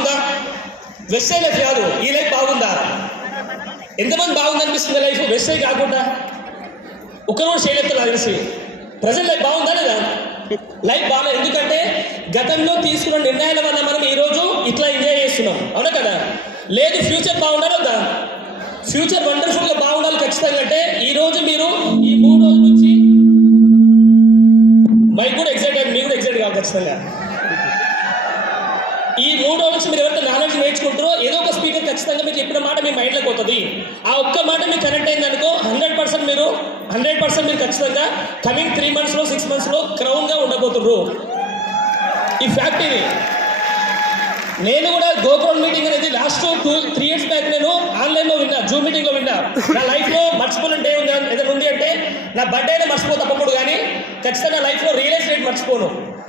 బాగుందా? వెస్టైన్ లైఫ్ కాదు, ఈ లైఫ్ బాగుందా? ఎంతమంది బాగుంది అనిపిస్తుంది లైఫ్ వెస్టైన్ కాకుండా? ఒక్కరు కూడా చేయలేదు తెలిసి. ప్రజెంట్ లైఫ్ బాగుందా లేదా? లైఫ్ బాగాలేదు. ఎందుకంటే గతంలో తీసుకున్న నిర్ణయాల వల్ల మనం ఈరోజు ఇట్లా ఎంజాయ్ చేస్తున్నాం, అవునా కదా? లేదు, ఫ్యూచర్ బాగుండాలి వద్దా? ఫ్యూచర్ వండర్ఫుల్గా బాగుండాలి ఖచ్చితంగా. అంటే ఈరోజు మీరు ఈ 3 రోజుల నుంచి మైక్ కూడా ఎగ్జైట్ అయ్యింది, మీరు కూడా ఎగ్జైట్ కావాలి ఖచ్చితంగా. ఈ 3 రోజుల నుంచి మీరు ఎవరైతే నాలెడ్జ్ నేర్చుకుంటారో ఏదో ఒక స్పీకర్ ఖచ్చితంగా మీకు చెప్పిన మాట మీ మైండ్లోకి పోతుంది. ఆ ఒక్క మాట మీకు కనెక్ట్ అయింది అనుకో 100% మీరు ఖచ్చితంగా కమింగ్ 3 monthsలో 6 monthsలో క్రౌన్గా ఉండబోతున్నారు. ఈ ఫ్యాక్ట్ ఇది. నేను కూడా గోక్రౌండ్ మీటింగ్ అనేది లాస్ట్ 2-3 years బ్యాక్ నేను ఆన్లైన్లో విన్నా, జూమ్ మీటింగ్లో విన్నా. నా లైఫ్లో మర్చిపోలేని డే ఏదైనా ఉంది అంటే నా బర్త్డే అయినా మర్చిపోతా అప్పుడు, కానీ ఖచ్చితంగా నా లైఫ్లో రియలైజ్ రేట్ మర్చిపోను.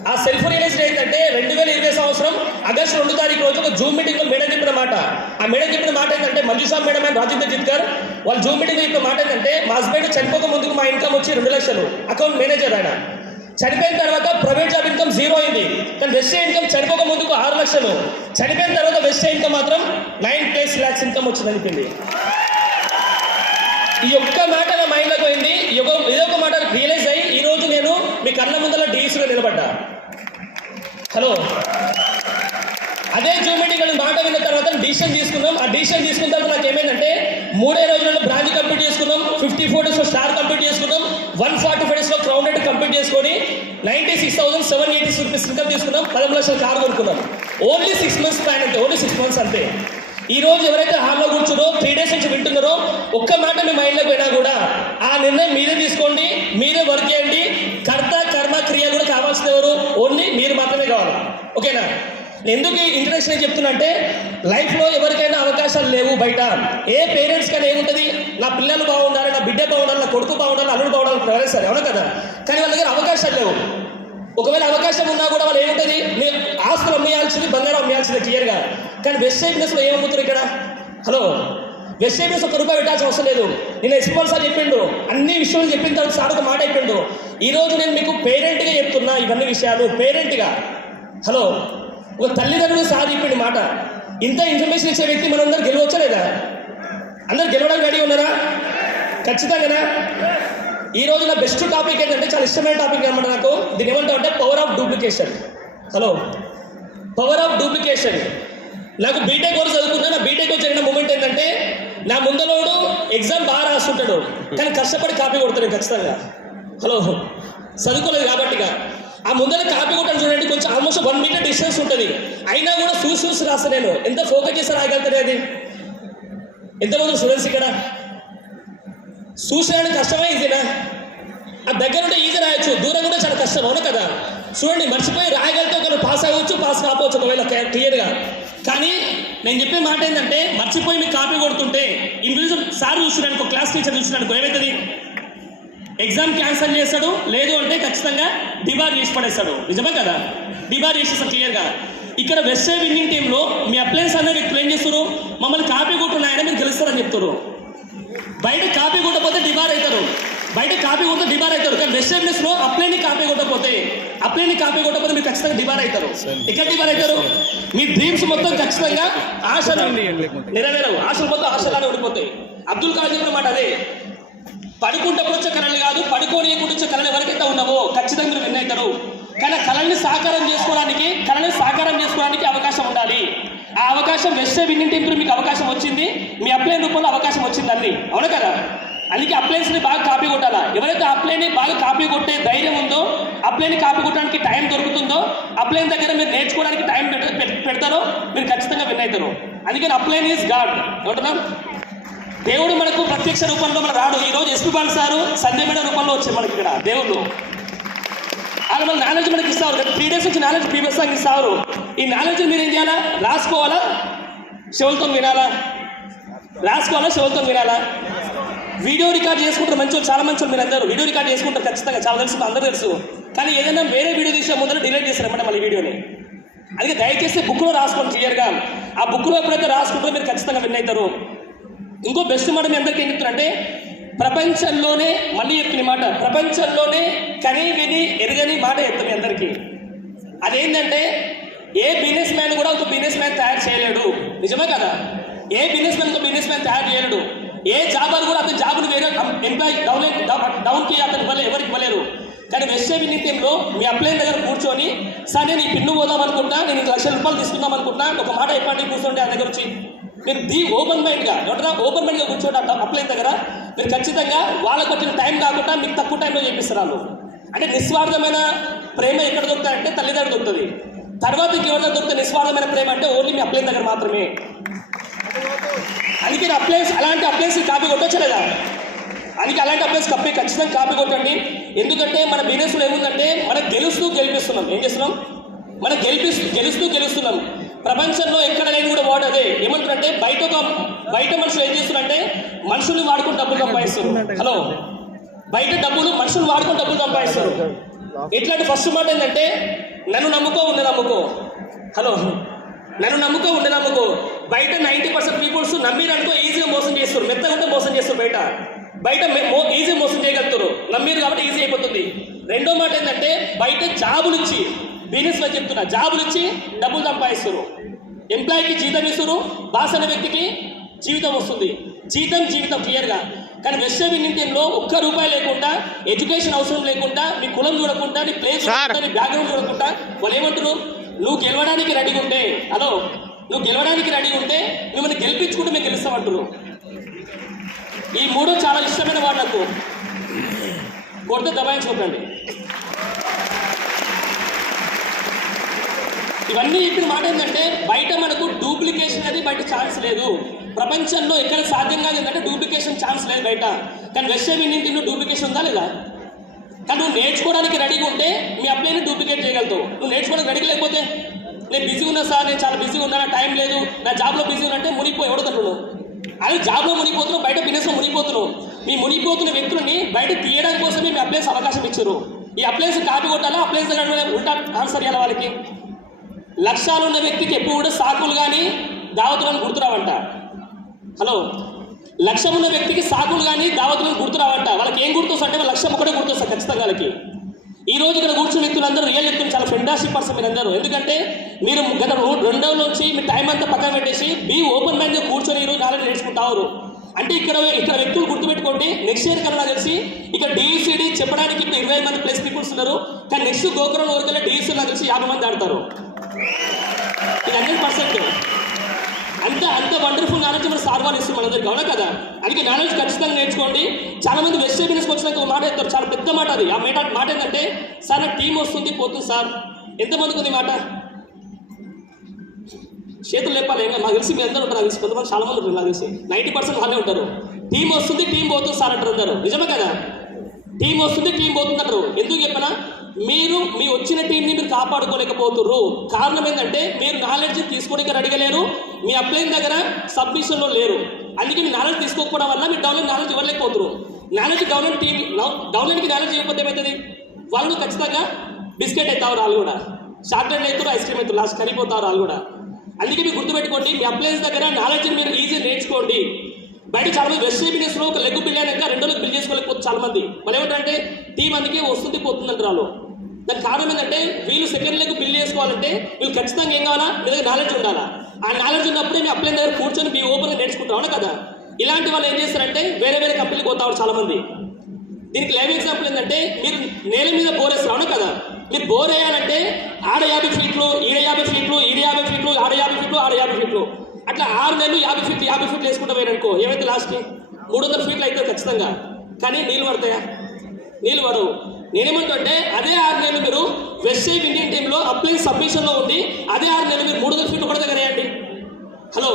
ఆ సెల్ఫ్ రియలైజ్ ఏంటంటే 2020 సంవత్సరం ఆగస్టు 2 తారీఖు రోజు ఒక జూమ్ మీటింగ్లో మేడం చెప్పిన మాట. ఆ మేడం చెప్పిన మాట ఏంటంటే, మంజుషా మేడం అండ్ రాజేంద్ర జిత్కర్ వాళ్ళు జూమ్ మీటింగ్లో చెప్పిన మాట ఏంటంటే, మా హస్బెండ్ చనిపోక ముందుకు మా ఇన్కమ్ వచ్చి 2 లక్షలు, అకౌంట్ మేనేజర్ ఆయన. చనిపోయిన తర్వాత ప్రైవేట్ జాబ్ ఇన్కమ్ 0 అయింది, కానీ వెస్టైన్ ఇన్కమ్ చనిపోక ముందుకు 6 లక్షలు, చనిపోయిన తర్వాత వెస్టైన్ ఇన్కమ్ మాత్రం 9+ lakhs ఇన్కమ్ వచ్చింది అనిపింది. ఈ ఒక్క మాట నా మైండ్లోకి పోయింది. ఇదొక మాట రియలైజ్ అయ్యి ఈరోజు నేను మీ కళ్ళ ముందర డీసీలో నిలబడ్డా. హలో, అదే జూమ్ మీటింగ్ మాట విన్న తర్వాత డిసిషన్ తీసుకున్నాం. ఆ డిసిషన్ తీసుకున్న తర్వాత నాకు ఏమైందంటే 3 రోజులలో బ్రాంచ్ కంప్లీట్ చేసుకున్నాం, 54 daysలో స్టార్ కంప్లీట్ చేసుకున్నాం, 145 daysలో క్రౌన్ రేట్ కంప్లీట్ చేసుకొని 96,780 rupees ఇన్కమ్ తీసుకున్నాం, 10 లక్షల కారు కొనుక్కున్నాం. ఓన్లీ 6 months ప్లాన్ అంటే, ఓన్లీ 6 months అంతే. ఈ రోజు ఎవరైతే హాల్లో కూర్చున్నారో 3 days నుంచి వింటున్నారో ఒక్క మాట మీ మైండ్లోకి పోయినా కూడా ఆ నిర్ణయం మీరే తీసుకోండి, మీరే వర్క్ చేయండి. కర్త కర్మ క్రియ కూడా కావాల్సిన ఎవరు? ఓన్లీ మీరు మాత్రమే కావాలి. ఓకేనా? ఎందుకు ఈ ఇంట్రడక్షన్ చెప్తున్నా అంటే, లైఫ్లో ఎవరికైనా అవకాశాలు లేవు బయట. ఏ పేరెంట్స్ కన్నా ఏముంటుంది, నా పిల్లలు బాగుండాలి, నా బిడ్డ బాగుండాలి, నా కొడుకు బాగుండాలి, అల్లుడు బాగుండాలి ఎవరైనా సరే, అవునా కదా? కానీ వాళ్ళ దగ్గర అవకాశాలు లేవు. ఒకవేళ అవకాశం ఉన్నా కూడా వాళ్ళు ఏముంటుంది, మీ ఆస్తులు అమ్మేయాల్సింది, బంగారం అమ్మేయాల్సింది క్లియర్గా. కానీ వెస్టైన్ బిజినెస్లో ఏమమ్ముతారు ఇక్కడ? హలో, వెస్టైన్ బిజినెస్ ₹1 పెట్టాల్సిన అవసరం లేదు. నేను ఎస్పీ సార్ చెప్పిండు, అన్ని విషయాలు చెప్పిన తర్వాత సార్ ఒక మాట చెప్పిండు. ఈరోజు నేను మీకు పేరెంట్గా చెప్తున్నా ఇవన్నీ విషయాలు, పేరెంట్గా. హలో, ఒక తల్లిదండ్రులు సార్ చెప్పిండు మాట. ఇంత ఇన్ఫర్మేషన్ ఇచ్చే వ్యక్తి మనందరూ గెలవచ్చా లేదా? అందరు గెలవడానికి రెడీ ఉన్నారా? ఖచ్చితంగానా? ఈ రోజు నా బెస్ట్ టాపిక్ ఏంటంటే, చాలా ఇష్టమైన టాపిక్ అనమాట నాకు. దీని ఏమంటా అంటే power of duplication. Hello, power of duplication. నాకు బీటెక్ వరకు చదువుకున్నా. నా బీటెక్ జరిగిన మూమెంట్ ఏంటంటే, నా ముందలోడు ఎగ్జామ్ బాగా రాస్తుంటాడు, కానీ కష్టపడి కాపీ కొడతాడు ఖచ్చితంగా. హలో, చదువుకోలేదు కాబట్టిగా ఆ ముందర కాపీ కొట్టాను చూడండి, కొంచెం ఆల్మోస్ట్ 1 meter డిస్టెన్స్ ఉంటుంది. అయినా కూడా చూసి రాస్తాను నేను. ఎంత ఫోకస్ చేసి రాయగలుగుతానే అది? ఎంతమంది స్టూడెంట్స్ ఇక్కడ చూసేయడానికి కష్టమే, ఈజీనా? ఆ దగ్గర ఉంటే ఈజీ రాయొచ్చు, దూరం కూడా చాలా కష్టం, అవును కదా? చూడండి, మర్చిపోయి రాయగలిగితే ఒకరు పాస్ అవ్వచ్చు, పాస్ కావచ్చు ఒకవేళ క్లియర్గా. కానీ నేను చెప్పే మాట ఏంటంటే, మర్చిపోయి మీకు కాపీ కొడుతుంటే ఇండివిజువల్ సార్ చూస్తున్నాను, క్లాస్ టీచర్ చూస్తున్నాను, ఏమవుతుంది? ఎగ్జామ్ క్యాన్సిల్ చేస్తాడు, లేదు అంటే ఖచ్చితంగా డిబార్ చేసి పడేస్తాడు. నిజమే కదా? డిబార్ చేసేస్తాడు క్లియర్గా. ఇక్కడ వెస్టైన్ విన్నింగ్ టీంలో మీ అప్లయన్స్ అనే వ్యక్తులు ఏం చేస్తారు? మమ్మల్ని కాపీ కొట్టున్నాయని మీరు గెలుస్తారని చెప్తారు. బయట కాపీ కొట్టకపోతే డిబార్ అవుతారు, బయట కాపీ కొడితే డిబార్ అవుతారు. కానీ వెస్టైన్ బిజినెస్లో అప్లైని కాపీ కొట్టకపోతే మీరు ఖచ్చితంగా డిబార్ అవుతారు. ఎక్కడ డిబార్ అవుతారు? మీ డ్రీమ్స్ మొత్తం ఖచ్చితంగా ఆశలు నెరవేరవు, ఆశలు మొత్తం ఆశలానే ఉండిపోతాయి. అబ్దుల్ కలాం చెప్పిన మాట అదే, పడుకుంటప్పుడు వచ్చే కళలు కాదు, పడుకోనియకుండా వచ్చే కళలు ఎవరికైతే ఉన్నావో ఖచ్చితంగా మీరు విన్ అవుతారు. కానీ కళల్ని సాకారం చేసుకోవడానికి అవకాశం ఉండాలి. ఆ అవకాశం వెస్టైన్ విన్నింగ్ టీంలో మీకు అవకాశం వచ్చింది, మీ అప్లైన్ రూపంలో అవకాశం వచ్చింది అన్ని, అవును కదా? అందుకే అప్లైన్స్ని బాగా కాపీ కొట్టాలా. ఎవరైతే అప్లైన్ని బాగా కాపీ కొట్టే ధైర్యం ఉందో, అప్లైన్ని కాపీ కొట్టడానికి టైం దొరుకుతుందో, అప్లైన్ దగ్గర మీరు నేర్చుకోవడానికి టైం పెడతారో మీరు ఖచ్చితంగా విన్ అవుతారు. అందుకని అప్లైన్ ఈజ్ గాడ్. అవునా? దేవుడు మనకు ప్రత్యక్ష రూపంలో మన రాడు. ఈరోజు SP ball sir, Sanjay madam రూపంలో వచ్చారు మనకి ఇక్కడ దేవుళ్ళు. వాళ్ళు మన నాలెడ్జ్ మనకి ఇస్తారు. 3 days నుంచి నాలెడ్జ్ ప్రీవియస్ సాంగ్ ఇస్తారు. ఈ నాలెడ్జ్ మీరు ఏం చేయాలా? రాసుకోవాలా, చెవులతో వినాలా? రాసుకోవాలా, చెవులతో వినాలా? వీడియో రికార్డ్ చేసుకుంటారు మంచి, చాలా మంచి మీరు అందరూ వీడియో రికార్డ్ చేసుకుంటారు ఖచ్చితంగా, చాలా తెలుసు, అందరూ తెలుసు. కానీ ఏదైనా వేరే వీడియో తీసే ముందర డిలీట్ చేస్తారన్నమాట మళ్ళీ వీడియోని. అందుకే దయచేసి బుక్లో రాసుకోండి క్లియర్గా. ఆ బుక్లో ఎప్పుడైతే రాసుకుంటారో మీరు ఖచ్చితంగా విన్ అవుతారు. ఇంకో బెస్ట్ మాట మీ అందరికీ ఏం చెప్తారంటే, ప్రపంచంలోనే, మళ్ళీ చెప్తున్న మాట, ప్రపంచంలోనే కని విని ఎరగని మాట చెప్తాను మీ అందరికీ. అదేంటంటే, ఏ బిజినెస్ మ్యాన్ కూడా ఒక బిజినెస్ మ్యాన్ తయారు చేయలేడు, నిజమే కదా? ఏ బిజినెస్ మ్యాన్ ఒక బిజినెస్ మ్యాన్ తయారు చేయలేడు. ఏ జాబర్ కూడా అతని జాబ్ను వేరే ఎంప్లాయీ డౌన్కి అతను ఎవరికి ఇవ్వలేరు. కానీ వెస్టే వినీతంలో మీ అప్లైన్ దగ్గర కూర్చొని, సార్ నేను ఈ పిన్ను పోదాం అనుకుంటా, నేను ₹1,00,000 తీసుకుందాం అనుకుంటా, ఒక మాట చెప్పండి, కూర్చోండి ఆ దగ్గర వచ్చి మీరు ఓపెన్ మైండ్గా ఓపెన్ మైండ్గా కూర్చోండి అప్లైన్ దగ్గర. మీరు ఖచ్చితంగా వాళ్ళకి వచ్చిన టైం కాకుండా మీకు తక్కువ టైంలో చేపిస్తారు వాళ్ళు. అంటే నిస్వార్థమైన ప్రేమ ఎక్కడ దొరుకుతాయంటే తల్లిదండ్రులు దొరుకుతుంది. తర్వాత ఎవరితో దొరుకుతుంది నిస్వార్థమైన ప్రేమ అంటే ఓన్లీ మీ అప్లైన్ దగ్గర మాత్రమే. అందుకే అలాంటి అప్లైన్స్ కాపీ కొట్టొచ్చలేదా? అందుకే అలాంటి అప్లైన్స్ ఖచ్చితంగా కాపీ కొట్టండి. ఎందుకంటే మన బిజినెస్లో ఏముందంటే మనం గెలిపిస్తున్నాం. ఏం చేస్తున్నాం? మనం గెలుస్తున్నాం. ప్రపంచంలో ఎక్కడ లేని కూడా వాడు అదే ఏమంటారంటే బయట మనుషులు ఏం చేస్తున్నారంటే మనుషుల్ని వాడుకుని డబ్బులు సంపాదిస్తారు. హలో, బయట మనుషులు వాడుకుని డబ్బులు సంపాదిస్తారు. ఎట్లాంటి ఫస్ట్ మాట ఏంటంటే నన్ను నమ్ముకో ఉండే నమ్ముకో. హలో, నన్ను నమ్ముకో ఉండే నమ్ముకో. బయట 90% పీపుల్స్ నమ్మిరనుకో ఈజీగా మోసం చేస్తారు, మెత్తగా మోసం చేస్తారు. బయట ఈజీ మోసం చేయగలుగుతారు, నమ్మిరు కాబట్టి ఈజీ అయిపోతుంది. రెండో మాట ఏంటంటే బయట జాబులు ఇచ్చి, బిజినెస్లో చెప్తున్నా, జాబులు ఇచ్చి డబ్బులు సంపాదిస్తారు. ఎంప్లాయీకి జీతం ఇస్తారు, బాస్ అనే వ్యక్తికి జీవితం వస్తుంది. జీవితం క్లియర్గా. కానీ వెస్టే వినీతంలో ₹1 లేకుండా, ఎడ్యుకేషన్ అవసరం లేకుండా, మీ కులం చూడకుండా, నీ ప్లేస్ చూడకుండా, నీ బ్యాక్గ్రౌండ్ చూడకుండా వాళ్ళు ఏమంటారు, నువ్వు గెలవడానికి రెడీగా ఉంటే, నువ్వు గెలవడానికి రెడీగా ఉంటే మిమ్మల్ని గెలిపించుకుంటే మేము గెలుస్తామంటారు. ఈ మూడో చాలా ఇష్టమైన వాడు నాకు. కొడితే దబాయించుకోకండి. ఇవన్నీ చెప్పిన మాట ఏంటంటే బయట మనకు డూప్లికేషన్ అనేది బయట ఛాన్స్ లేదు. ప్రపంచంలో ఎక్కడ సాధ్యం కాదు ఏంటంటే డూప్లికేషన్ ఛాన్స్ లేదు బయట. కానీ వెస్టే వినీతంలో డూప్లికేషన్ ఉందా లేదా? కానీ నువ్వు నేర్చుకోవడానికి రెడీగా ఉంటే మీ అప్లైని డూప్లికేట్ చేయగలుగుతావు. నువ్వు నేర్చుకోవడానికి రెడీ లేకపోతే, నేను బిజీ ఉన్నా సార్, నేను చాలా బిజీ ఉన్నా, టైం లేదు, నా జాబ్లో బిజీ ఉన్నట్టే మునిగిపోయి ఎవడతాడు. అది జాబ్లో మునిగిపోతున్నావు, బయట బిజినెస్లో మునిగిపోతున్నావు. మీ మునిగిపోతున్న వ్యక్తులని బయట తీయడం కోసమే మీ అప్లైన్స్ అవకాశం ఇచ్చారు. ఈ అప్లైన్స్ కాపీ కొట్టాలా, అప్లైన్స్ ఉల్టా ఆన్సర్ ఇవ్వాలి వాళ్ళకి. లక్ష్యాలు ఉన్న వ్యక్తికి ఎప్పుడు కూడా సాకులు కానీ దావతులను గుర్తురావంట. హలో, లక్ష్యం ఉన్న వ్యక్తికి సాకులు కానీ దావతులను గుర్తురావంట. వాళ్ళకి ఏం గుర్తొస్తా అంటే వాళ్ళ లక్ష్యం ఒకటే గుర్తొస్తారు ఖచ్చితంగా వాళ్ళకి. ఈ రోజు ఇక్కడ కూర్చున్న వ్యక్తులందరూ రియల్ వ్యక్తులు, చాలా ఫెంటాస్టిక్ పర్సన్ మీరు అందరూ. ఎందుకంటే మీరు గత 2 రోజుల నుంచి మీ టైం అంతా పక్కన పెట్టేసి మీ ఓపెన్ మైండ్గా కూర్చొని ఈరోజు నాలెడ్జ్ నేర్చుకుంటారు. అంటే ఇక్కడ వ్యక్తులు గుర్తుపెట్టుకోండి, నెక్స్ట్ ఇయర్ కన్నా తెలిసి ఇక్కడ డిఈసిడి చెప్పడానికి 20 మంది ప్లస్ పీపుల్స్ ఉన్నారు. కానీ నెక్స్ట్ గోకురం వరకల్లా డిఈసీ నాకు తెలిసి 50 మంది ఆడతారు. ఇది 100%. అంత వండర్ఫుల్ నాలెడ్జ్ మన సార్ వాళ్ళు ఇస్తుంది మనందరికి, అవునా కదా? అందుకే నాలెడ్జ్ ఖచ్చితంగా నేర్చుకోండి. చాలా మంది వెస్టే బిజినెస్కి వచ్చినాక ఒక మాట చెప్తారు, చాలా పెద్ద మాట అది. ఆ మాట ఏంటంటే, సార్ నా టీం వస్తుంది పోతుంది సార్. ఎంతమందికి ఉంది మాట? చేతులు లేపాలి. నాకు తెలిసి మీ అందరూ ఉంటారు, నాకు తెలిసి కొంతమంది చాలా మంది ఉంటారు, నాకు తెలిసి 90% వాళ్ళే ఉంటారు. టీం వస్తుంది టీం పోతుంది సార్ అంటారు అందరూ, నిజమే కదా? టీం వస్తుంది టీం పోతుంది అంటారు. ఎందుకు చెప్పనా? మీరు మీ వచ్చిన టీంని మీరు కాపాడుకోలేకపోతున్నారు. కారణం ఏంటంటే మీరు నాలెడ్జ్ తీసుకోవడానికి రెడీగా లేరు, మీ అప్లైన్ దగ్గర సబ్మిషన్లో లేరు. అందుకే మీ నాలెడ్జ్ తీసుకోకపోవడం వల్ల మీరు డౌన్లైన్ నాలెడ్జ్ ఇవ్వలేకపోతున్నారు. నాలెడ్జ్ డౌన్లైన్కి నాలెడ్జ్ ఇవ్వకపోతే ఏమవుతుంది? వాళ్ళు ఖచ్చితంగా బిస్కెట్ అవుతారు, వాళ్ళు కూడా చాక్లెట్ అవుతారు, ఐస్ క్రీమ్ అవుతారు, లాస్ట్ కరిగిపోతారు వాళ్ళు కూడా. అందుకే మీరు గుర్తుపెట్టుకోండి, మీ అప్లైన్స్ దగ్గర నాలెడ్జ్ని మీరు ఈజీగా నేర్చుకోండి. బయట చాలా మంది వెస్టే బిజినెస్లో ఒక లెగ్ బిల్ అయినాక 2 రోజులకు బిల్ చేసుకోలేకపోతే చాలా మంది. మరి ఏమంటారంటే టీం అందుకే వస్తుంది పోతుంది అంటారు వాళ్ళు. దానికి కారణం ఏంటంటే వీళ్ళు సెకండ్ లెగ్ బిల్ చేసుకోవాలంటే వీళ్ళు ఖచ్చితంగా ఏం కావాలా? మీ దగ్గర నాలెడ్జ్ ఉండాలా. ఆ నాలెడ్జ్ ఉన్నప్పుడే మీ అప్లైన్ దగ్గర కూర్చొని మీ ఓపెన్గా నేర్చుకుంటారు, అవునా కదా? ఇలాంటి వాళ్ళు ఏం చేస్తారంటే వేరే కంపెనీకి పోతారు చాలా మంది. దీనికి లైవ్ ఎగ్జాంపుల్ ఏంటంటే, మీరు నేల మీద బోర్ వేస్తారు, అవునా కదా? మీరు బోర్ వేయాలంటే ఆడ 50 ఫీట్లు, ఈడ 50 ఫీట్లు, ఈడ 50 ఫీట్లు, ఆడ 50 ఫీట్లు, ఆడ 50 ఫీట్లు, అట్లా 6 నెలలు 50 ఫీట్లు వేసుకుంటా పోయారనుకో, ఏమైతే లాస్ట్కి 300 ఫీట్లు అయితే ఖచ్చితంగా. కానీ నీళ్ళు పడతాయా? నీళ్ళు పడవు. నేనేమంటుంటే అదే 6 నెలలు మీరు వెస్టే ఇండియన్ టీంలో అప్లైన్ సబ్మిషన్లో ఉంది, అదే 6 నెలలు మీరు 300 ఫీట్లు ఒకటి దగ్గర వేయండి. హలో,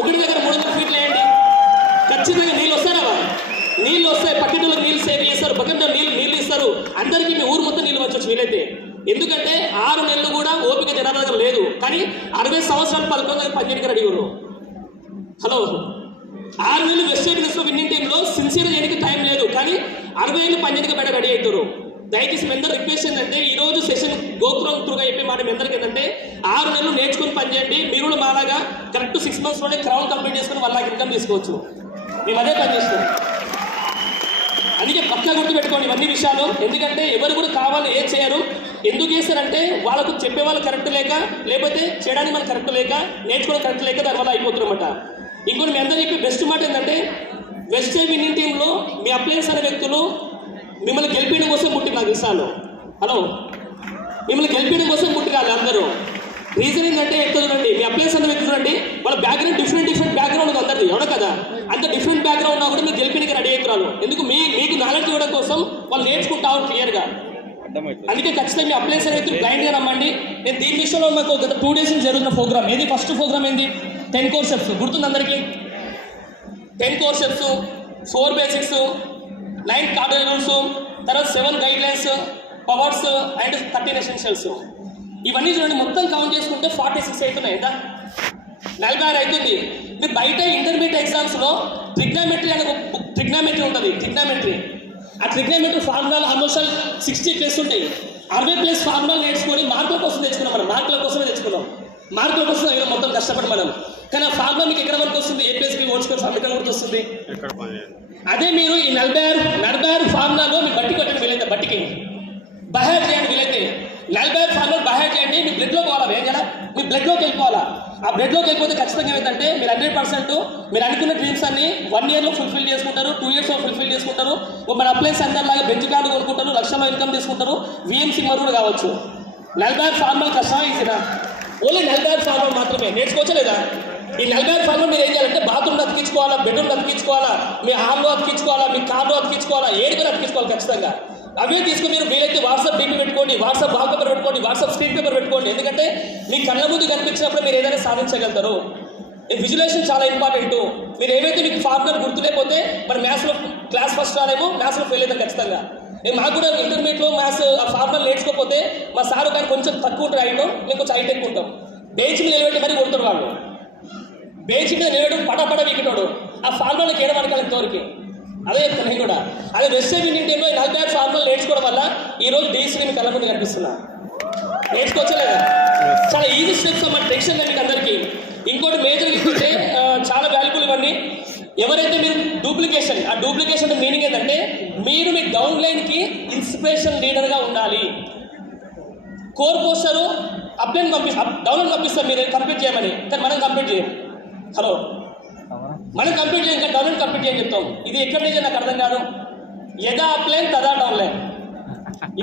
ఒకటి దగ్గర 300 ఫీట్లు వేయండి, ఖచ్చితంగా నీళ్ళు వస్తారా? నీళ్ళు వస్తాయి. పక్కనలో నీళ్ళు సేవ్ చేస్తారు, పక్కన నీళ్ళు ఇస్తారు, అందరికీ మీ ఊరు మొత్తం నీళ్ళు వచ్చి వీలైతే. ఎందుకంటే 6 నెలలు కూడా ఓపిక జనాల దగ్గర లేదు, కానీ 60 సంవత్సరాలు 11 పనిచేయడానికి రెడీ ఉన్నారు. హలో, 6 నెలలు వెస్టే బిజినెస్లో విన్నింగ్ టీంలో సిన్సియర్ చేయడానికి టైం లేదు, కానీ 60 ఏళ్ళు పనిచేయడానికి బయట రెడీ అవుతారు. దయచేసి మీ అందరూ రిక్వెస్ట్ ఏంటంటే, ఈ రోజు సెషన్ గోత్రం త్రూగా చెప్పే మాట మీ అందరికీ ఏంటంటే, 6 నెలలు నేర్చుకుని పనిచేయండి. మీరు కూడా మాలాగా కరెక్ట్ 6 monthsలోనే క్రౌన్ కంప్లీట్ చేసుకుని వాళ్ళ ఇన్కమ్ తీసుకోవచ్చు. మేము అదే పని చేస్తాం. అందుకే పక్కా గుర్తుపెట్టుకోండి ఇవన్నీ విషయాలు. ఎందుకంటే ఎవరు కూడా కావాలి ఏం చేయరు, ఎందుకు చేస్తారంటే వాళ్ళకు చెప్పే వాళ్ళు కరెక్ట్ లేక, లేకపోతే చేయడానికి మనకు కరెక్ట్ లేక, నేర్చుకోవడం కరెక్ట్ లేక దానివల్ల అయిపోతున్నమాట. ఇంకోటి మీ అందరూ చెప్పి బెస్ట్ మాట ఏంటంటే, వెస్ట్ విన్నింగ్ టీంలో మీ అప్లయన్స్ అనే వ్యక్తులు మిమ్మల్ని గెలిపించడం కోసం పుట్టిన నాకు తెలుసాను. హలో, మిమ్మల్ని గెలిపించడం కోసం పుట్టినారు అందరూ. రీజన్ ఏంటంటే ఎక్కువ చూడండి, మీ అప్లయన్స్ అనే వ్యక్తులు చూడండి, వాళ్ళ బ్యాక్గ్రౌండ్ డిఫరెంట్ బ్యాక్గ్రౌండ్ ఉంది అందరిది, ఎవడ కదా. అంత డిఫరెంట్ బ్యాక్గ్రౌండ్ ఉన్నా కూడా మీరు గెలిపించడానికి రెడీ అయిపోరాలు. ఎందుకు మీకు నాలెడ్జ్ ఇవ్వడం కోసం వాళ్ళు నేర్చుకుంటారు క్లియర్గా. అందుకే ఖచ్చితంగా మీ అప్లయన్స్ అనే వ్యక్తులు బ్లైండ్గా రమ్మండి. నేను దీని విషయంలో మాకు గత 2 days నుంచి జరుగుతున్న ప్రోగ్రామ్ ఏది, ఫస్ట్ ప్రోగ్రామ్ ఏంది 10 core steps గుర్తుంది అందరికీ. 10 core steps, 4 basics, 9 cardinal rules, తర్వాత 7 guidelines, powers అండ్ 13 essentials. ఇవన్నీ చూడండి, మొత్తం కౌంట్ చేసుకుంటే 46 అవుతున్నాయి. ఎంత 46 అవుతుంది. మీరు బయట ఇంటర్మీడియట్ ఎగ్జామ్స్లో ట్రిగ్నామెట్రీ అనే ట్రిగ్నామెట్రీ ఉంటుంది. ఆ ట్రిగ్నామెట్రీ ఫార్ములాలు ఆల్మోస్ట్ 60+ ఉంటాయి. 60+ ఫార్ములాలు నేర్చుకొని మార్కుల కోసం తెచ్చుకున్నాం. మనం మార్కుల కోసమే తెచ్చుకున్నాం. మార్కుల కోసం మొత్తం కష్టపడి మనం. కానీ ఆ ఫార్ములా మీకు ఎక్కడ వరకు వస్తుంది? A+B ఓడ్చుకొని ఫార్ములా వరకు వస్తుంది. అదే మీరు ఈ 46 ఫార్ములాలో మీ బట్టి కొట్టండి వీలైతే, బట్టికి బహాట్ చేయండి వీలైతే. 46 ఫార్ములా బహాట్ చేయండి. మీ బ్లడ్లో పోవాలి. ఏం కదా, మీ బ్లడ్లోకి వెళ్ళిపోవాలా. ఆ బ్లడ్లోకి వెళ్ళిపోతే ఖచ్చితంగా ఏమైందంటే మీరు 100% మీరు అనుకున్న డ్రీమ్స్ అన్ని 1 yearలో ఫుల్ఫిల్ చేసుకుంటారు, 2 yearsలో ఫుల్ఫిల్ చేసుకుంటారు. మన అప్లయన్స్ అందరిలాగా బెంచ్ కార్డు కొనుక్కుంటారు, లక్షల్లో ఇన్కమ్ తీసుకుంటారు, VMC మరువులు కావచ్చు. 46 ఫార్ములా కష్టమా ఈజీనా? ఓన్లీ 46 ఫార్ములా మాత్రమే నేర్చుకోవచ్చా లేదా? ఈ 46 ఫార్ములా మీరు ఏం చేయాలంటే బాత్రూమ్లో అతికించుకోవాలా, బెడ్రూమ్లో అతికించుకోవాలా, మీ హాల్లో అతికించుకోవాలా, మీ కార్లో అతికించుకోవాలా, ఏడుకొని అతికించుకోవాలి ఖచ్చితంగా. అవే తీసుకుని మీరు వీలైతే వాట్సాప్ డీపీ పెట్టుకోండి, వాట్సాప్ వాల్ పేపర్ పెట్టుకోండి, వాట్సాప్ స్క్రీన్ పేపర్ పెట్టుకోండి. ఎందుకంటే మీ కళ్ళ ముందు కనిపించినప్పుడు మీరు ఏదైనా సాధించగలుగుతారు. విజువలైజేషన్ చాలా ఇంపార్టెంట్. మీరు ఏవైతే మీకు ఫార్ములా గుర్తులేకపోతే మన మ్యాథ్స్లో క్లాస్ ఫస్ట్ రాలేమో, మ్యాథ్స్లో ఫెయిల్ అవుతాం ఖచ్చితంగా. మాకు కూడా ఇంటర్మీడియట్లో మ్యాథ్స్ ఆ ఫార్ములా నేర్చుకోకపోతే మా సారు కానీ కొంచెం తక్కువ ఉంటుంది హైట్, మేము కొంచెం హైట్ ఎక్కువ ఉంటాం. బెంచ్ మీద నిలబెట్టి మరీ కొడుతారు వాళ్ళు. బెంచ్ మీద నిలబెట్టి పడ వీకిటాడు. ఆ ఫార్ములాకి ఏడం అనుకోవాలి ఇంతవరకు. అదే చెప్తాను నేను కూడా. అదే వెస్ట్ విన్నింగ్ టీంలో 46 ఫార్ములా నేర్చుకోవడం వల్ల ఈరోజు డీసీ మీకు కళ్ళ ముందు కనిపిస్తున్నా. నేర్చుకోవచ్చా లేదా? చాలా ఈజీ స్టెప్స్ మన టెన్షన్ మీకు అందరికీ. ఇంకోటి మేజర్ ఏంటంటే చాలా వాల్యుబుల్ ఇవన్నీ. ఎవరైతే మీరు డూప్లికేషన్, ఆ డూప్లికేషన్ మీనింగ్ ఏంటంటే మీరు మీ డౌన్ లైన్కి ఇన్స్పిరేషన్ లీడర్గా ఉండాలి. కోర్ పోస్టర్ అప్లైన్ డౌన్లోడ్ పంపిస్తారు మీరు కంప్లీట్ చేయమని, కానీ మనం కంప్లీట్ చేయం. హలో, మనం కంప్లీట్ చేయం, ఇంకా డౌన్లోడ్ కంప్లీట్ చేయని చెప్తాం. ఇది ఎక్కడ నుంచి నాకు అర్థం కాదు. యథా అప్లైన్ తదా డౌన్లైన్,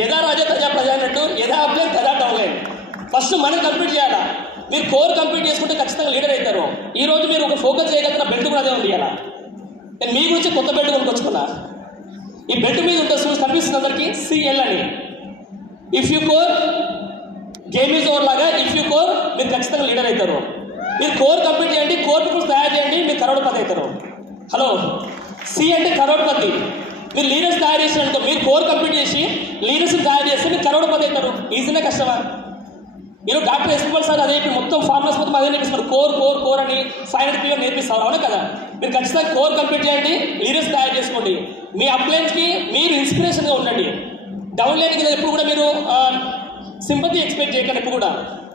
యథా రాజా తజా ప్రజా అన్నట్టు యథా అప్లైన్ తదా డౌన్లైన్. ఫస్ట్ మనం కంప్లీట్ చేయాలా. మీరు కోర్ కంప్లీట్ చేసుకుంటే ఖచ్చితంగా లీడర్ అవుతారు. ఈ రోజు మీరు ఒక ఫోకస్ చేయగలిగిన బెల్ట్ కూడా అదే ఉంది. ఇలా నేను మీ గురించి కొత్త బెల్ట్ కొనుక్కొచ్చుకున్నా. ఈ బెల్ట్ మీద ఉంటుంది కనిపిస్తుంది అందరికీ, CL అని. If you core game is over లాగా, ఇఫ్ యూ కోర్ మీరు ఖచ్చితంగా లీడర్ అవుతారు. మీరు కోర్ కంప్లీట్ చేయండి, కోర్ పీపుల్స్ తయారు చేయండి, మీరు కరోడ్పతి అవుతారు. హలో, C అంటే కరోడ్పతి. మీరు లీడర్స్ తయారు చేసినట్టు మీరు కోర్ కంప్లీట్ చేసి లీడర్స్ తయారు చేస్తే మీరు కరోడ్పతి అవుతారు. ఈజీనే కష్టమా? మీరు డాక్టర్ ఎస్పీఎల్ సార్ అదే మొత్తం ఫార్ములాస్ మొత్తం అదే నేర్పిస్తారు. కోర్ అని 500 PM నేర్పిస్తారు, అవునా కదా? మీరు ఖచ్చితంగా కోర్ కంప్లీట్ చేయండి, లీడర్స్ తయారు చేసుకోండి. మీ అప్లయన్స్కి మీరు ఇన్స్పిరేషన్గా ఉండండి. డౌన్ లైన్ కింద ఎప్పుడు కూడా మీరు సింపతి ఎక్స్పెక్ట్ చేయకండి ఎప్పుడు కూడా.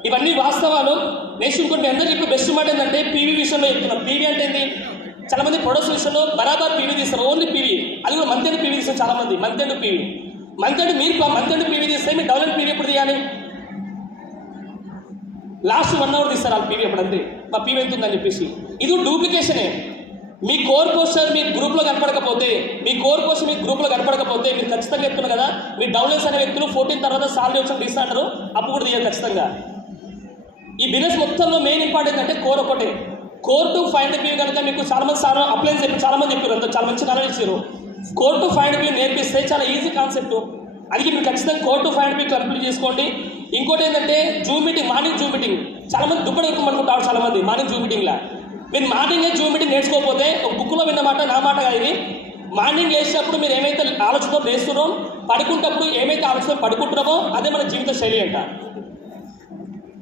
ఇవన్నీ వాస్తవాలు. నెక్స్ట్ ఇంకోటి మీ అందరికీ ఇప్పుడు బెస్ట్ మాట ఏంటంటే PV విషయంలో చెప్తున్నాం. PV అంటే ఏంటి? చాలా మంది ప్రొడక్ట్స్ విషయంలో బరాబర్ PV తీస్తారు, ఓన్లీ PV. అది కూడా మంత్ ఎండ్ PV తీస్తారు చాలా మంది. మంత్ ఎండ్ PV, మీరు మంత్ ఎండ్ PV తీస్తే మీరు డౌన్ లైన్ PV ఎప్పుడు తీయాలి? లాస్ట్ 1 hour తీస్తారు ఆ PV ఎప్పుడు. అంతే మా PV ఎంత ఉందని చెప్పేసి. ఇది డూప్లికేషనే. మీ కోర్ పోస్టర్ మీ గ్రూప్లో కనపడకపోతే, మీరు ఖచ్చితంగా చెప్తున్నారు కదా, మీ డౌన్లైన్స్ అనే వ్యక్తులు 14 తర్వాత సాలరీ ఆప్షన్ తీస్తా అంటారు, అప్పుడు కూడా తీయాలి ఖచ్చితంగా. ఈ బిజినెస్ మొత్తంలో మెయిన్ ఇంపార్టెంట్ అంటే కోర్ ఒకటే. కోర్ టు 500 PV కనుక మీకు చాలా మంది అప్లైన్స్ చెప్పి చాలా మంది చెప్పారు, అంత చాలా మంచి నాలెడ్జ్ ఇచ్చారు. కోర్ టు 500 PV నేర్పిస్తే చాలా ఈజీ కాన్సెప్ట్. అది మీరు ఖచ్చితంగా కోర్ టు 500 PV కంప్లీట్ చేసుకోండి. ఇంకోటి ఏంటంటే Zoom meeting, morning Zoom meeting. చాలా మంది దుప్పటి ఎక్కుమనుకుంటారు చాలా మంది మార్నింగ్ జూమ్ మీటింగ్లా. మీరు మార్నింగే జూమ్ మీటింగ్ నేర్చుకోకపోతే ఒక బుక్లో విన్న మాట నా మాట కాదు ఇది. మార్నింగ్ లేచినప్పుడు మీరు ఏమైతే ఆలోచనతో లేస్తున్నారో, పడుకుంటప్పుడు ఏమైతే ఆలోచన పడుకుంటున్నామో అదే మన జీవిత శైలి అంట.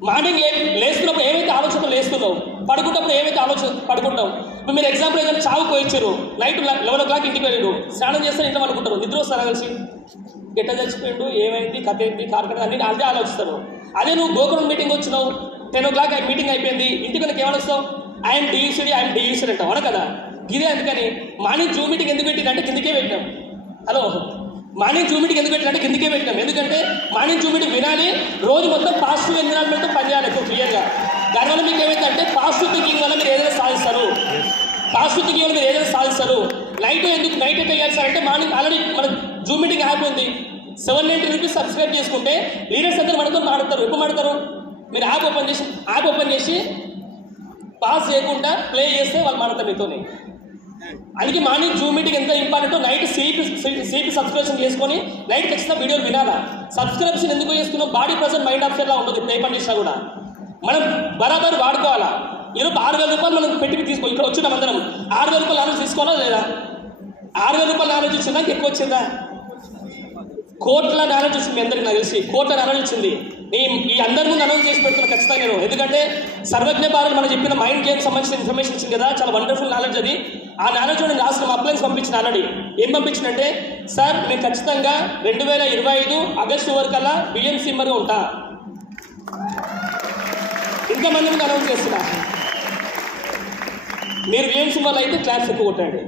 మార్నింగ్ లేస్తున్నప్పుడు ఏమైతే ఆలోచనతో లేస్తున్నావు, పడుకుంటప్పుడు ఏమైతే ఆలోచన పడుకుంటాం. ఇప్పుడు మీరు ఎగ్జాంపుల్ ఏదైనా చావు పోయించారు, నైట్ 11 o'clock ఇంటికి వెళ్ళారు, స్నానం చేస్తే ఇంట్లో అనుకుంటారు, నిద్ర వస్తారా కలిసి ఎట్లా చచ్చిపోయిండు, ఏమైంది, కథ ఏంటి, కార్ఖాన అన్ని అదే ఆలోచిస్తారు. అదే నువ్వు గోకులం మీటింగ్ వచ్చినావు, 10 o'clock మీటింగ్ అయిపోయింది, ఇంటికి వెళ్ళి ఏమనిస్తావు? ఐఎమ్ డియూసీ అంటావు, అవునా కదా? ఇదే అందుకని మార్నింగ్ జూమ్ మీటింగ్ ఎందుకు పెట్టిందంటే కిందకే పెట్టాం. హలో, మార్నింగ్ జూమ్ మీటింగ్ ఎందుకు పెట్టినట్టు కిందకే పెట్టినాం. ఎందుకంటే మార్నింగ్ జూమ్ మీటింగ్ వినాలి, రోజు మొత్తం పాజిటివ్ ఎన్విరాన్మెంట్తో పనిచేయాలి ఎక్కువ క్లియర్గా. దానివల్ల మీకు ఏమైందంటే పాజిటివ్ థింకింగ్ వల్ల మీరు ఏదైనా సాధిస్తారు. పాజిటివ్ థింకింగ్ వల్ల మీరు ఏదైనా సాధిస్తారు. నైట్ ఎందుకు నైట్ అయితే చేయాలి సార్ అంటే మార్నింగ్ ఆల్రెడీ మన జూమ్ మీటింగ్ యాప్ ఉంది, 790 రూపీస్ సబ్స్క్రైబ్ చేసుకుంటే లీడర్స్ అందరూ మనతో మాడతారు. ఎప్పుడు మాడతారు? మీరు యాప్ ఓపెన్ చేసి పాస్ చేయకుండా ప్లే చేస్తే వాళ్ళు మాడతారు మీతోనే. అందుకే మార్నింగ్ జూమ్ మీటింగ్ ఎంత ఇంపార్టెంటో నైట్ సిపి సబ్స్క్రిప్షన్ చేసుకొని నైట్ ఖచ్చితంగా వీడియోలు వినాలా. సబ్స్క్రిప్షన్ ఎందుకు చేస్తున్నాం? బాడీ ప్రెజెంట్ మైండ్ ఆప్షన్లా ఉండదు. ఏ పని చేసినా కూడా మనం బరాబర్ వాడుకోవాలా. ఈరోజు 6,000 రూపాయలు మనం పెట్టి తీసుకో. ఇక్కడ వచ్చిన అందరం 6,000 రూపాయలు నాలెడ్జ్ తీసుకోవాలా లేదా? 6,000 రూపాయల నాలెడ్జ్ వచ్చిందా? ఎక్కువ వచ్చిందా? కోట్ల నాలెడ్జ్ వచ్చింది. మీ అందరికి నాకు తెలిసి కోట్ల నాలెడ్జ్ వచ్చింది. ఈ అందరి ముందు అనౌన్స్ చేసి పెడుతున్నా ఖచ్చితంగా నేను. ఎందుకంటే సర్వజ్ఞ భారత్ మనం చెప్పిన మైండ్ గేమ్ సంబంధించిన ఇన్ఫర్మేషన్ ఇచ్చింది కదా, చాలా వండర్ఫుల్ నాలెడ్జ్ అది. ఆ నాలెడ్జ్ నేను రాసిన అప్లైన్స్ పంపించిన ఆల్రెడీ. ఏం పంపించినంటే, సార్ నేను ఖచ్చితంగా 2025 ఆగస్టు వరకల్లా బిఎంసీ మెంబర్గా ఉంటా. ఇంతమంది ముందు అనౌన్స్ చేస్తున్నా. మీరు బిఎంసీ వల్ల అయితే క్లాస్ ఎక్కువ కొట్టండి.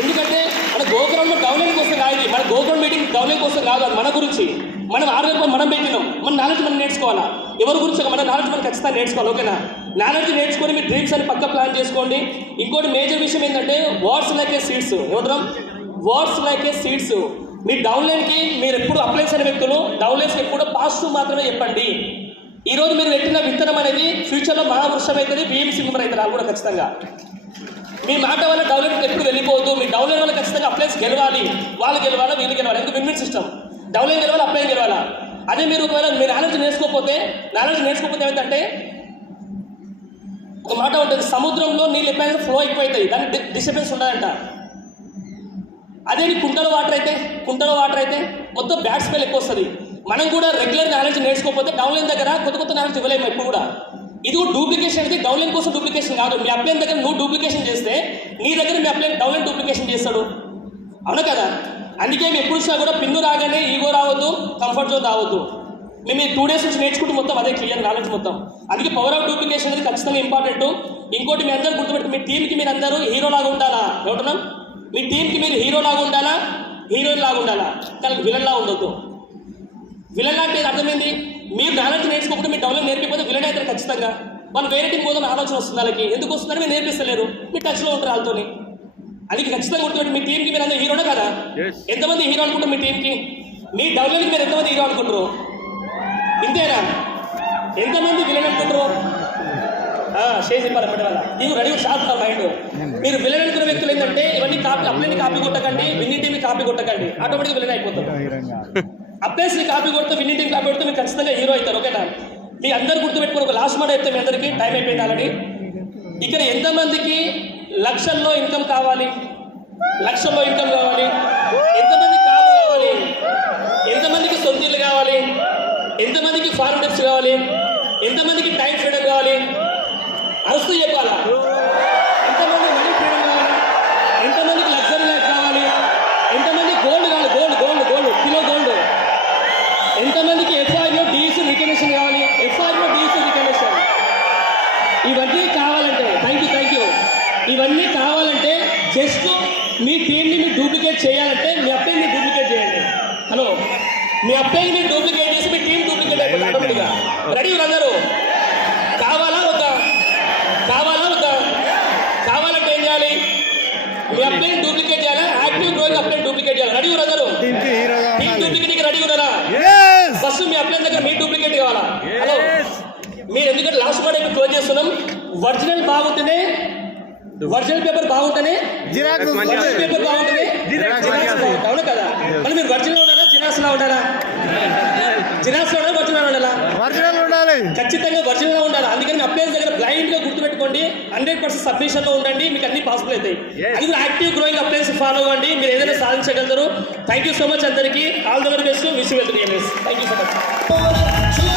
ఎందుకంటే మన గోగ్రౌండ్లో డౌన్లైన్ కోసం కాదు, మన గోగ్రౌండ్ మీటింగ్ డౌన్లైన్ కోసం కాదు, అది మన గురించి. మనం 6,000 రూపాయలు మనం పెట్టినాం. మన నాలెడ్జ్ మనం నేర్చుకోవాలా. ఎవరి గురించి మన నాలెడ్జ్ మనం ఖచ్చితంగా నేర్చుకోవాలి. ఓకేనా? నాలెడ్జ్ నేర్చుకొని మీ డ్రీమ్స్ అని పక్క ప్లాన్ చేసుకోండి. ఇంకోటి మేజర్ విషయం ఏంటంటే వర్డ్స్ లైక్ ఏ సీడ్స్. ఏమంటాం? Words like a seeds. మీ డౌన్లైన్కి మీరు ఎప్పుడు అప్లైన్స్ అనే వ్యక్తులు డౌన్లైన్స్కి ఎప్పుడు పాజిటివ్ మాత్రమే చెప్పండి. ఈరోజు మీరు పెట్టిన విత్తనం అనేది ఫ్యూచర్లో మహావృక్షం అవుతుంది, బిఎంసీ మెంబర్ అవుతారు. వాళ్ళు కూడా ఖచ్చితంగా మీ మాట వల్ల డౌన్లైన్ ఎప్పుడు వెళ్ళిపోవద్దు. మీ డౌన్లైన్ వల్ల ఖచ్చితంగా అప్లైన్స్ గెలవాలి. వాళ్ళు గెలవాలా, వీళ్ళు గెలవాలి. ఎందుకు విన్-విన్ సిస్టమ్. డౌన్లైన్ గెలవాలి, అప్లైన్ గెలవాలా. అదే మీరు ఒకవేళ మీరు నాలెడ్జ్ నేర్చుకోకపోతే ఏమిటంటే ఒక మాట ఉంటుంది, సముద్రంలో నీళ్ళు ఎప్పుడైనా ఫ్లో ఎక్కువైతాయి, దానికి డిస్టర్బెన్స్ ఉండదంట. అదే కుంటలో వాటర్ అయితే మొత్తం బ్యాడ్ స్మెల్ ఎక్కువ వస్తుంది. మనం కూడా రెగ్యులర్ నాలెడ్జ్ నేర్చుకోకపోతే డౌన్లైన్ దగ్గర కొత్త నాలెడ్జ్ ఇవ్వలేము ఎప్పుడు కూడా. ఇది కూడా డూప్లికేషన్ అనేది డౌన్లైన్ కోసం డూప్లికేషన్ కాదు. మీ అప్లైన్ దగ్గర నువ్వు డూప్లికేషన్ చేస్తే నీ దగ్గర మీ అప్లైన్ డౌన్లైన్ డూప్లికేషన్ చేస్తాడు. అవునా కదా? అందుకే మేము ఎప్పుడు వచ్చినా కూడా పిన్ను రాగానే ఈగో రావద్దు, కంఫర్ట్ జోన్ రావద్దు. మేము 2 days నుంచి నేర్చుకుంటూ మొత్తం అదే క్లియర్ నాలెడ్జ్ మొత్తం. అందుకే పవర్ ఆఫ్ డూప్లికేషన్ అనేది ఖచ్చితంగా ఇంపార్టెంట్. ఇంకోటి మీ అందరూ గుర్తుపెట్టి, మీ టీంకి మీరు అందరూ హీరోలాగా ఉండాలా. ఏమంటున్నాం? మీ టీంకి మీరు హీరోలాగా ఉండాలా, హీరోయిన్ లాగా ఉండాలా, కానీ విలన్లా ఉండొద్దు. విలన్ అంటే అర్థమైంది. మీరు నాలెడ్జ్ నేర్చుకోకుండా మీరు డౌన్లైన్ నేర్పిపోతే విలన్ అయితే ఖచ్చితంగా వాళ్ళు వేరే టీం కోసం ఆలోచన వస్తుంది. వాళ్ళకి ఎందుకు వస్తుందని మీరు నేర్పిస్తలేరు, మీరు టచ్లో ఉంటారు వాళ్ళతోని. అది ఖచ్చితంగా గుర్తుపెట్టి, మీ టీంకి మీరు అందరూ హీరోనే కదా. ఎంతమంది హీరో అనుకుంటారు మీ టీంకి? మీ డౌన్లైన్కి మీరు ఎంతమంది హీరో అనుకుంటారు? ఇంతేనా? ఎంతమంది విలన్ అనుకుంటారు? చేసి చెప్పాలి వల్ల నీకు రెడీ షార్ప్ మైండ్. మీరు విలన్ అనుకున్న వ్యక్తులు ఏంటంటే ఇవన్నీ అప్లైని కాపీ కొట్టకండి, విన్నింగ్ టీమ్ని కాపీ కొట్టకండి, ఆటోమేటిక్ విలన్ అయిపోతారు. అప్లైస్ని కాపీ కొడితే విన్నింగ్ టీం కాపీ కొడితే మీరు ఖచ్చితంగా హీరో అవుతారు. ఓకేనా? మీ అందరు గుర్తుపెట్టుకుని ఒక లాస్ట్ మాట అయితే మీ అందరికీ టైం అయిపోయింది ఆల్రెడీ. ఇక్కడ ఎంతమందికి లక్షల్లో ఇన్కమ్ కావాలి? ఎంతమందికి కారు కావాలి? ఎంతమందికి సొంత ఇల్లు కావాలి? ఎంతమందికి ఫారెన్ ట్రిప్స్ కావాలి? ఎంతమందికి టైం ఫ్రీడమ్ కావాలి? అరుస్తూ చెప్పాలా? ఎంతమంది మనీ ఫ్రీడమ్ కావాలి? ఎంతమందికి లగ్జరీ లైఫ్ కావాలి? ఎంతమంది గోల్డ్ కావాలి? Gold kilo gold. ఎంతమందికి ఎఫ్ఐఆర్లో డిఎస్సీ రికగ్నిషన్ కావాలి? ఎఫ్ఐఆర్లో డిఎస్సీ రికగ్నిషన్. ఇవన్నీ కావాలంటే థ్యాంక్ యూ. ఇవన్నీ కావాలంటే జస్ట్ మీ టీంని మీరు డూప్లికేట్ చేయాలంటే మీ అప్లైని మీరు డూప్లికేట్ చేయండి. హలో, మీ అప్లైని మీరు డూప్లికేట్ చేసి మీ టీం డూప్లికేట్ అయిపోతుంది ఆటోమేటిక్గా. రెడీ అందరూ? కావాలా వద్దా? కావాలంటే ఏం చేయాలి? మీ అప్లైని డూప్లికేట్ చేయాలా? యాక్టివ్ గ్రోయింగ్ అప్లైని డూప్లికేట్ చేయాలి. రెడీ అందరూ? టీం డూప్లికేట్కి రెడీ ఉన్నారా? ఫస్ట్ మీ అప్లైన్ దగ్గర మీ డూప్లికేట్ కావాలా? హలో, మీరు ఎందుకంటే లాస్ట్ మాట ఇక్కడ క్లోజ్ చేస్తున్నాం. ఒరిజినల్ బాగుంటేనే, ఒరిజినల్ పేపర్ బాగుంటేనే, ఒరిజినల్ పేపర్ బాగుంటేనే అవును కదా? మరి మీరు ఒరిజినల్ ఉండాలా, జిరాక్స్లా ఉండాలా? జిరాక్స్లో ఉండాలి, ఒరిజినల్ ఉండాలి. ఖచ్చితంగా ఒరిజినల్గా ఉండాలి. అందుకని అప్లైన్స్ దగ్గర బ్లైండ్గా గుర్తుపెట్టుకోండి. 100% సబ్మిషన్లో ఉండండి, మీకు అన్ని పాసిబుల్ అవుతాయి. అది కూడా యాక్టివ్ గ్రోయింగ్ అప్లైన్స్ ఫాలో అవ్వండి, మీరు ఏదైనా సాధించగలుగుతారు. థ్యాంక్ యూ సో మచ్ అందరికీ. All the very best. Wish you well to thank you so much.